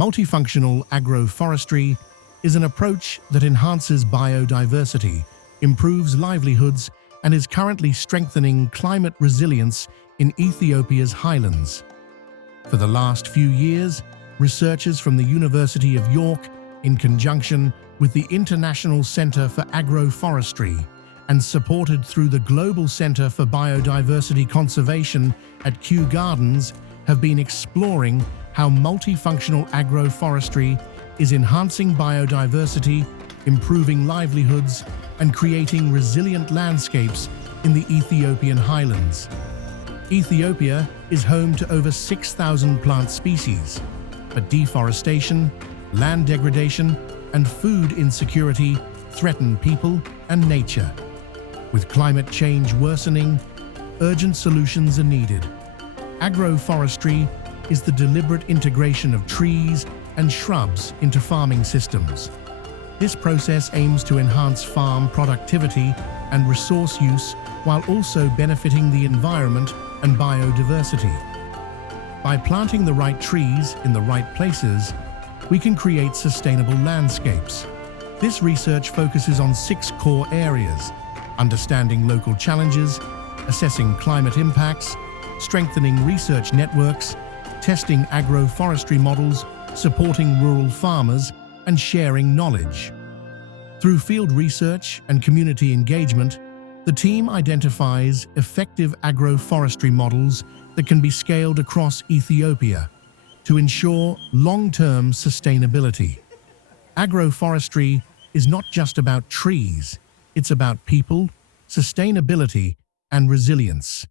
Multifunctional agroforestry is an approach that enhances biodiversity, improves livelihoods, and is currently strengthening climate resilience in Ethiopia's highlands. For the last few years, researchers from the University of York, in conjunction with the International Centre for Agroforestry and supported through the Global Centre for Biodiversity Conservation at Kew Gardens, have been exploring how multifunctional agroforestry is enhancing biodiversity, improving livelihoods, and creating resilient landscapes in the Ethiopian highlands. Ethiopia is home to over 6,000 plant species, but deforestation, land degradation, and food insecurity threaten people and nature. With climate change worsening, urgent solutions are needed. Agroforestry is the deliberate integration of trees and shrubs into farming systems. This process aims to enhance farm productivity and resource use while also benefiting the environment and biodiversity. By planting the right trees in the right places, we can create sustainable landscapes. This research focuses on 6 core areas: understanding local challenges, assessing climate impacts, strengthening research networks, testing agroforestry models, supporting rural farmers, and sharing knowledge. Through field research and community engagement, the team identifies effective agroforestry models that can be scaled across Ethiopia to ensure long-term sustainability. Agroforestry is not just about trees, it's about people, sustainability, and resilience.